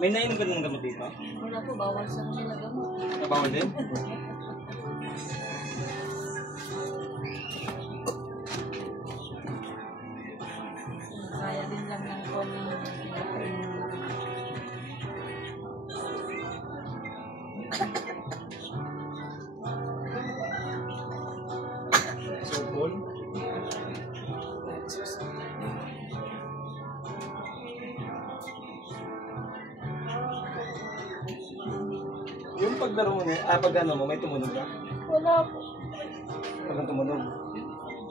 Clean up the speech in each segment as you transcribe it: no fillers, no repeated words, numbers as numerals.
May nainom ka ng gamot dito? Wala po, bawal sa kanila gamot. Nabawal din? Kaya din lang ng koni. Sopol? Yung paglaro mo, pag ano mo, may tumunog ka? Wala po. Walang tumunog.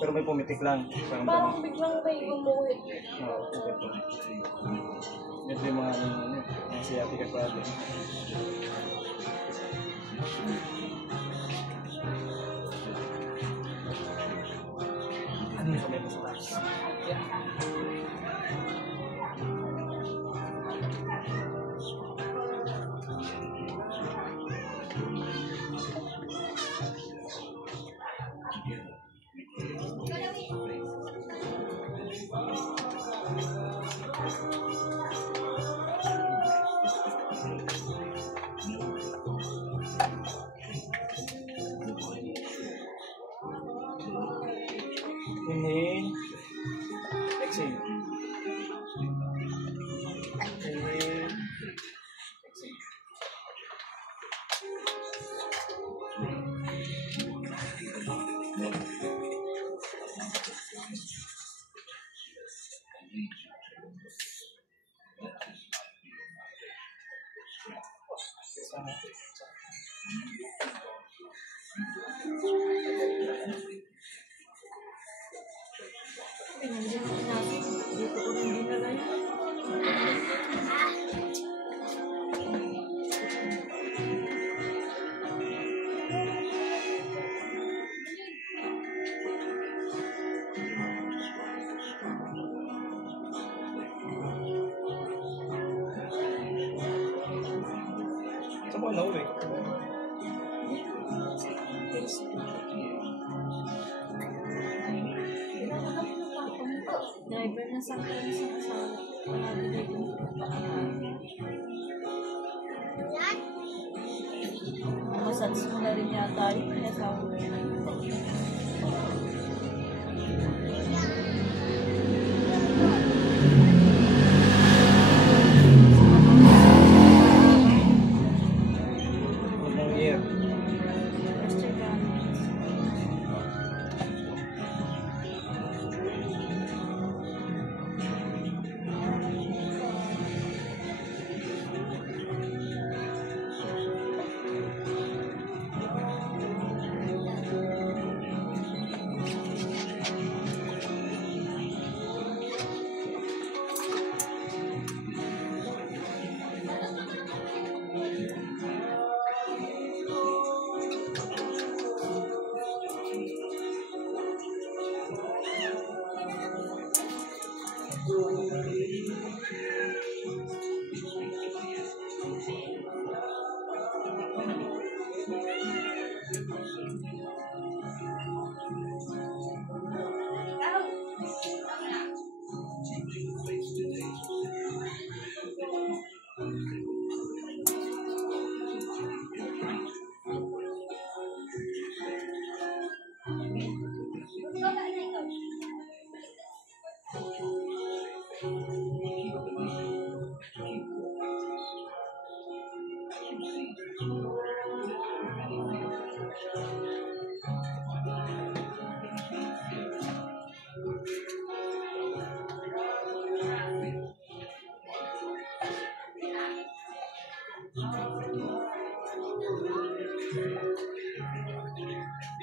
Pero may pumitik lang. Parang biglang may umuwi. Oo, okay po. Medyo yung mga mga sciatica problem. Ano yung kamay mo sa taas? Inhale. Exhale. Inhale. Exhale. Dito ko rin dinala yun. Saan mo nauwi? Driver na sa akin sa kasama. Wala din yung massage mo na rin yata yung pinasawa mo. Anong year?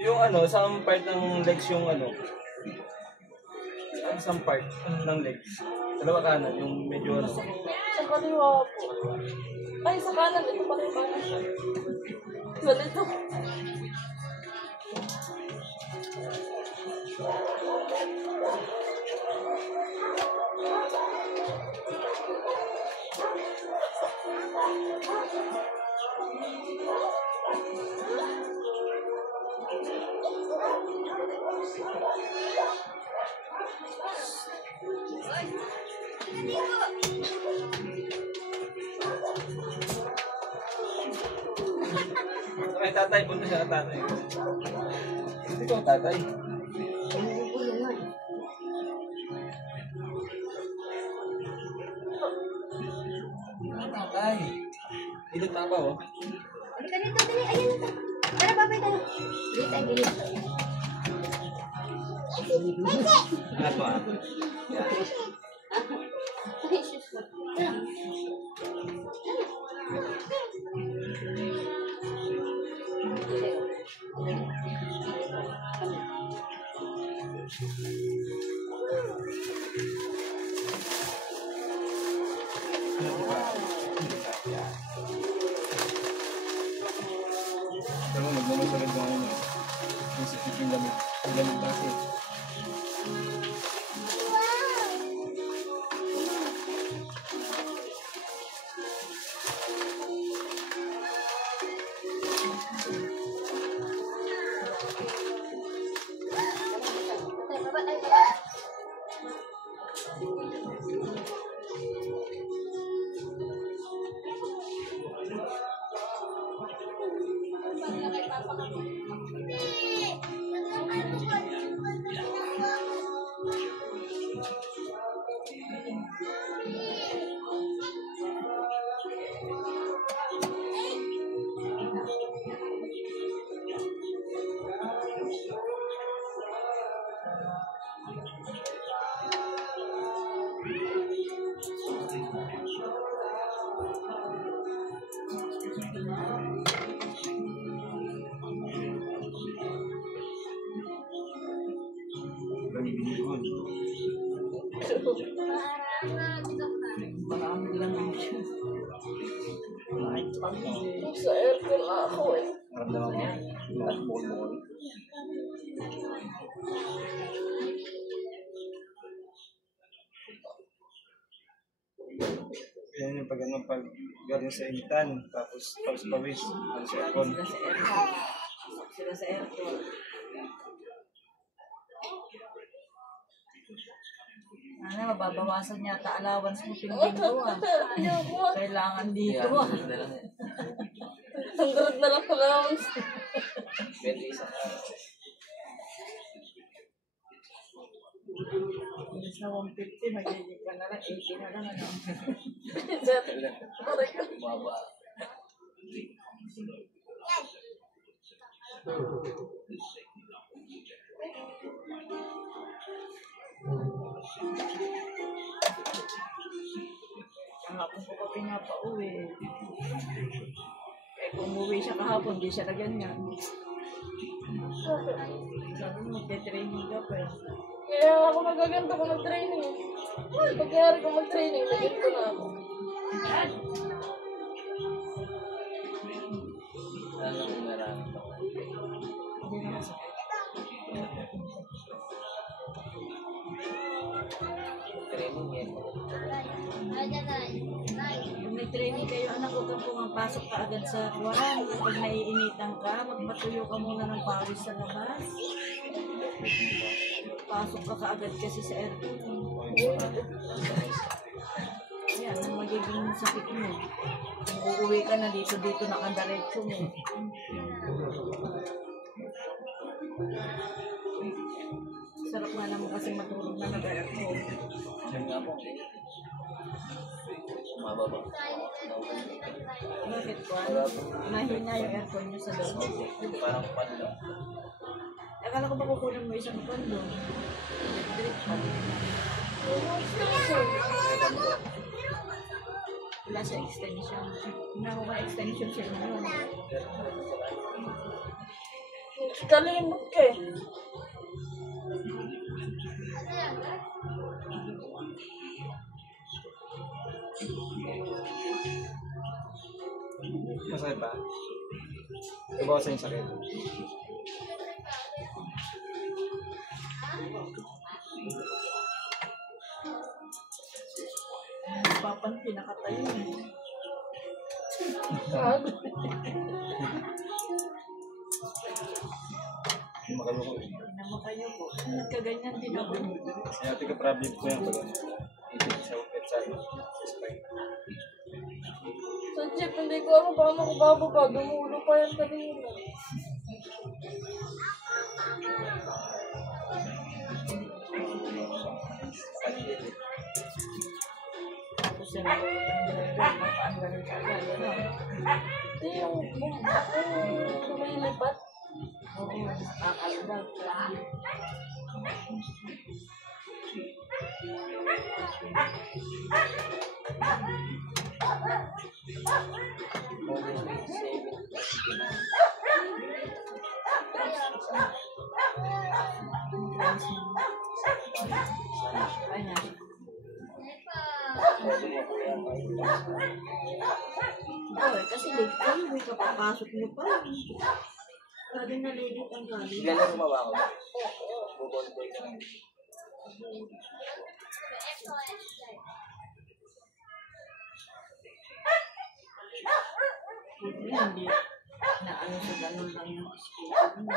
Yung ano, sa part ng legs yung ano? Isang part ng legs. Dalawa kanan, yung medyo ano. Sa kaliwa po. Ay, sa kanan. Ito pa rin kanan siya. Ganito. Kay tatay, punta siya ka tatay. Ikaw tatay. Tatay. Ilot na ba, oh? Halika dito, dali. Ayan na. Tara, babay tayo. Dito, dito. Ano, ah? Ay, sus. Tara. Pero nagmamasalag mo ngayon, eh. Yung sikip yung lamig. Yung lamig kasi. Tay, baba tayo, baba. Ganun. Marami lang yun. Kahit pag Sa aircon ako eh. Naramdaman mo? Lahat bukol-bukol. Yan yung pag ano, pag galing sa initan, tapos pawis, ano sa aircon. sila sa aircon. Sila sa aircon. Ano, mababawasan yata allowance mo pinigin ko ah. Kailangan dito ah. Ang gawin na lang ko lang. Pwede isang araw. Ilis na 150, magiging ka na lang, 80 na lang ano. Bumaba. Kahapon ko pa pinapauwi. Eh kung umuwi siya kahapon, di siya na ganyan. Sabi mo, magte-training ka pa. Kaya ako nagaganto ko mag-training. Pagkayari ko mag-training, naging na ako. Anong marami pa? Hindi na masakit. Training yan. Kung may training kayo, anak ko kung pumapasok ka agad sa kuwan, pag naiinitan ka, magpatuyo ka muna ng pawis sa labas. Pasok ka kaagad kasi sa aircon. Yan, ang magiging sakit mo. Kung uuwi ka na dito nakadiretso mo. Sarap nga naman kasi matulog na nag-aircon. Yan nga po. Mababa. Bakit ko? Mahina yung aircon nyo sa loob. Parang pan lang. Akala ko ba kukunin mo isang kondo? Electric pa. Wala sa extension. Hinawa ka extension sila ngayon. Kalimot ka eh. Masakit ba? Ibawasan yung sakit. Papan pinakatayo eh. Hindi makaloko. Naman kayo po. Nagkaganyan din ako. Kaya tika problem ko yan pag ano. Ibig sa upit sa spine. Sa jeep, hindi ko alam paano ko bababa. Dumulo pa yan kanina. Tapos yan, mapanggaling ka agad, ano? Hindi yung lumilipat. Oo, nakakalabag ka. Ay na. Oo, kasi late ka, may kapapasok mo pa. Sabi na late ang galing. Ilan na gumawa ko? Bubontoy ka lang. Hindi na ano sa ganun lang yung schedule mo.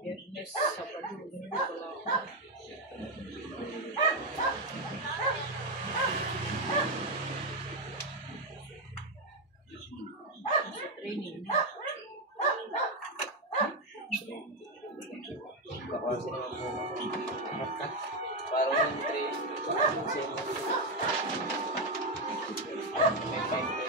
Yes, sa pag-uwi, hindi ko lang ako. Sa training. Baka sila po. Parang yung train. Parang sila. May 5 days.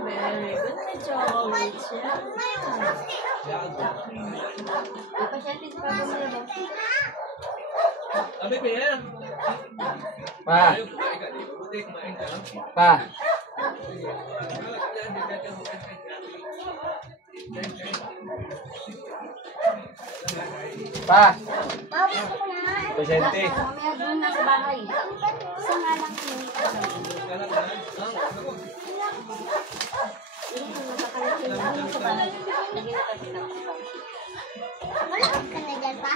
Very good. May chocolate siya. Ipasyente sa pagmamala ba? Pa! Pa! Pa! Tapos ko na. Pasyente! Mamaya doon na sa bahay. Isa nga lang yun. Malapit ka na dyan pa?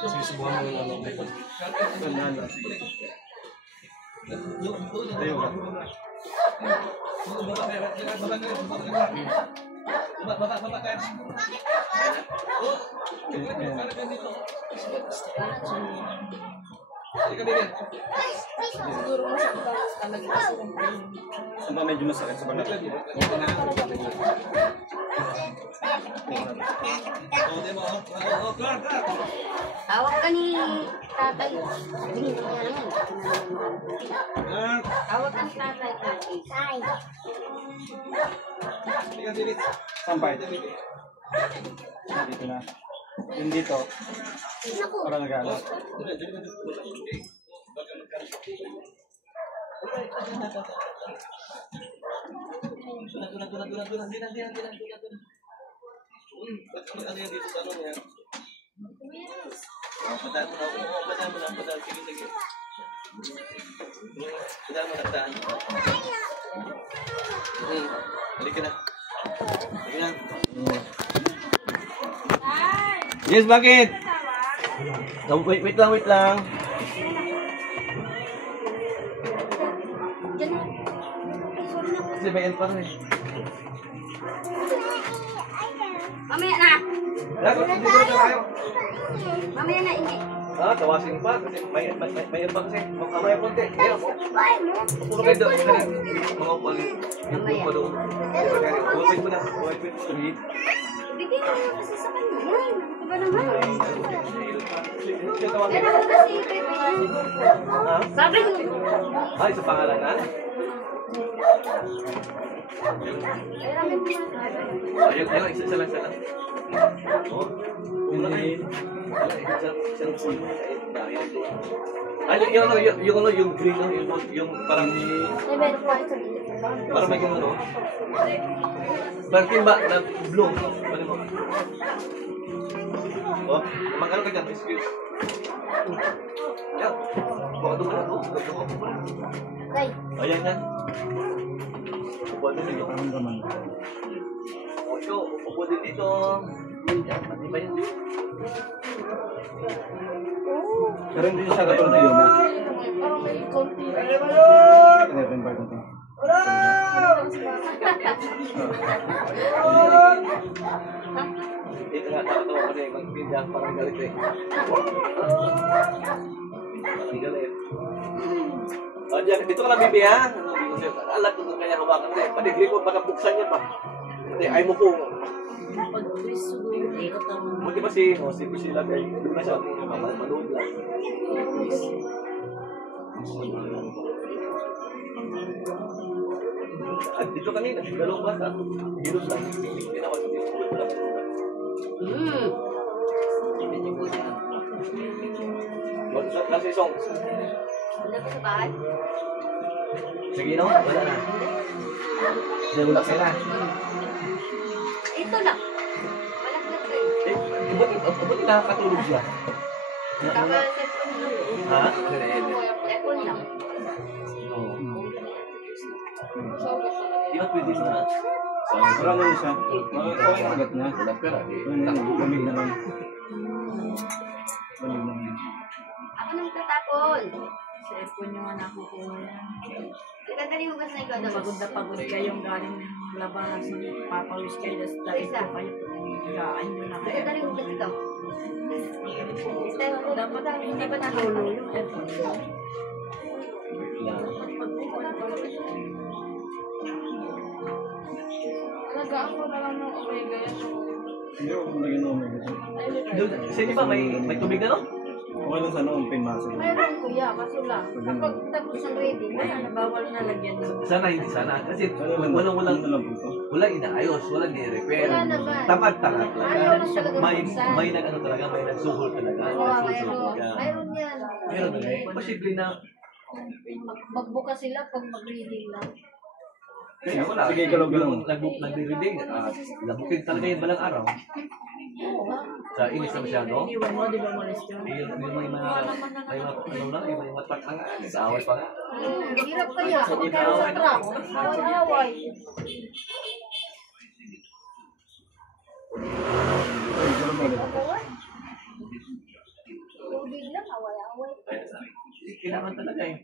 Sisubuhan mo lang ako. Ganyan lang. Tayo ka. Siguro masakit ako talaga kasi ng pain. Saan ba medyo masakit sa balat? Tawag ka ni tatay. Tingin ko na naman. Tawag ka ni tatay. Tay. Sampay. Dito na. Yung dito. Para nag-alas. Uy, ba't ano yan dito sa ano yan? Pataan mo na. Oo, pataan mo na. Pataan. Sige, sige. Pataan mo na. Pataan. Halika na. Halika na. Yes, bakit? Wait lang, wait lang. Diyan na. Sorry na. Kasi may end pa rin. Mamaya na. Dito na tayo. Mamaya na, hindi. Ah, tawasin pa. Kasi may end pa kasi. Mamaya konti. Kaya po. Bye mo. Puro kayo doon. Mga upali. Yung pa doon. Wait mo na. Wait mo na. Bigyan mo na kasi sa kanya. Yan. Iba naman. Yan Yan ako kasi, Pepe. Ha? Sabi mo. Ay, sa pangalan na? Ay, ramen mo na. Ayun, isa lang. Oh. Yung green, yung parang parang may ganun, no? Parang timba na blue. Ano mo? Oh, magkano ka dyan? Excuse. Yan. Baka doon na doon. Ay, Ayan yan. Upo din dito. Upo din dito. Yan, pati ba yun? Pero hindi siya katulad na yun na. Parang may konti. Remember ko to. Dito nga, nakatawa kasi magpindah parang galit eh. Parang galit. O, dyan, dito ka lang, Bibi, ha? Alam ko kaya hawakan ko. Padigri ko, baka buksan niya pa. Hindi, ay mo po. Pag-twist siguro, ikot ang Buti pa si Priscilla, kaya doon na siya, manood lang. At dito kanina, dalawang bata. Gilot lang. Ginawa sa dito. Last song. wala ka sa bahay. Sige, no? Wala na. Wala ka na. Ito lang. Walang nag-try. Buti nakakatulog siya. Kaka-cellphone lang. Ha? Cellphone lang. Oo. Di ba pwede na? Parang ano siya. Okay na agad na. Wala pera. Lamig na lang. Lamig na lang. Ako nang tatapon. cellphone yung anak ko kuha yan. Ikadali mo ba sa ikaw daw? Pagod na pagod kayong galing ng labas, papawis kayo, tapos tayo po kayo. Kain nyo na kayo. Ikadali mo ba sa ikaw? Dapat hindi ba nalulo yung cellphone? Alagaan ko na lang ng omega yan. Hindi ako lagyan ng omega. Sa inyo ba, may tubig na, no? Okay lang sana open muscle. Mayroon kuya, kaso lang. Kapag tapos ang ready, Wala na, bawal na lagyan nun. Sana, hindi sana. Kasi Ano walang na lang po ito? walang inaayos, walang ni-repair. Wala naman. Tamad-tamad Ayaw talaga. lang talaga buksan. May nag-ano talaga, may nagsuhol talaga. Oo, Nagsusuhol mayroon. ka. Mayroon yan. Meron na eh. Posible na. Magbuka sila pag mag-reading lang. Kaya wala. Sige, galaw-galaw. Yung nagre-reading, labutin talaga yung balang araw. Sa inis na masyado. Iniwan mo, di ba malis yun? Yung may mga, ano lang, yung may matak na nga. Nag-aaway pa nga. Hirap kaya. Kapag kayo sa truck, away-away. Ay, gano'n ba ulit? Tubig lang, away-away. Kaya kailangan talaga eh.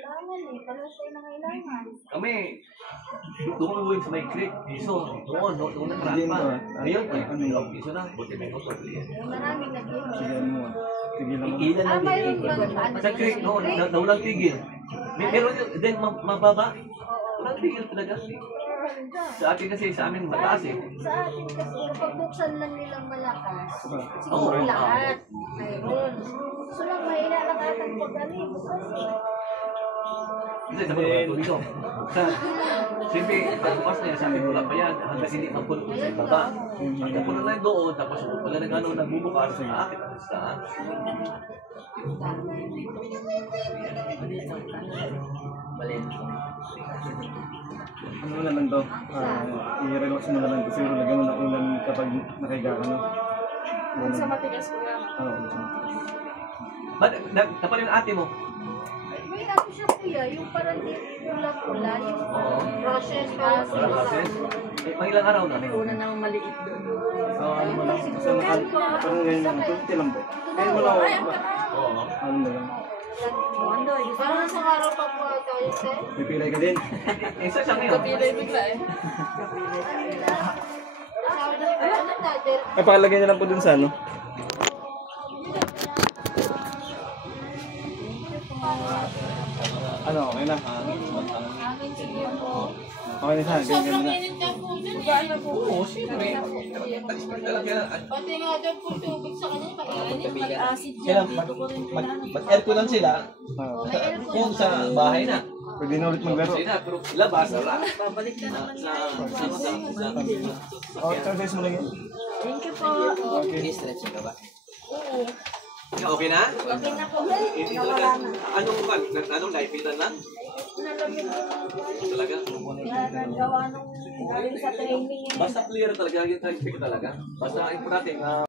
Kailangan eh. Palusay na kailangan. Kami, doon sa may creek, piso. Doon nakaraan Hindi pa. mo, Ngayon, ano yun? piso na. Buti may motor. Maraming nag-iwan. Sige, ano mo. Sige lang. Ilan lang Mayroon din. bang Sa creek, no, walang tigil. Meron yun, then mababa. Walang tigil talaga. Sa akin kasi, sa amin mataas eh. Sa atin kasi, kapag buksan lang nilang malakas, Oo. siguro lahat. Mayroon. So lang, mahina lang atang pag-ali. Bukas. Kasi naman wala dito. Siyempre, pagbukas na yan, sabi ko wala pa yan, hanggang hindi mapuno sa ibaba. Hanggang puno na yung doon, tapos wala nang ano, nagbubukas, aakit ang listahan. Ano na lang to? I-relax mo na lang kasi lagyan mo ng ulan kapag nakahiga ka na. Kung sa matigas ko lang. Oo. Ba't, dapat yung ate mo? May ano siya kuya, yung parang di pula-pula, yung Oo. process Wala kasi. Mga ilang araw na. May una namang maliit doon. Oo, ano mo lang. Kasi parang ganyan lang. Kunti lang po. Kaya mo lang. Oo. Ano na lang. Wando, gusto Parang sa araw pa po tayo, sir. Pipilay ka din. Isa siya ngayon. Kapilay bigla eh. Ano na, Del? Ay, pakalagay niya lang po dun sa ano. Ano, okay na. Amin sige po. Okay na siya. Ganyan na. Init na po dun eh. Gaano po? Oo, siyempre. Talaga. Pati nga daw po tubig sa kanya, mainit. Mag-acid Kaya dyan. Dito ko rin pinanong. mag-aircon lang sila. Oo. Kung sa bahay na. Pwede na ulit maglaro. Kasi na, pero labas, wala. Babalik na naman. Oh, exercise mo lang yun. Thank you po. Okay. Okay na? Okay na po. Hindi talaga. Anong life feed lang? Talaga? Nagawa nung galing sa training. Basta clear talaga yung life feed talaga. Basta importante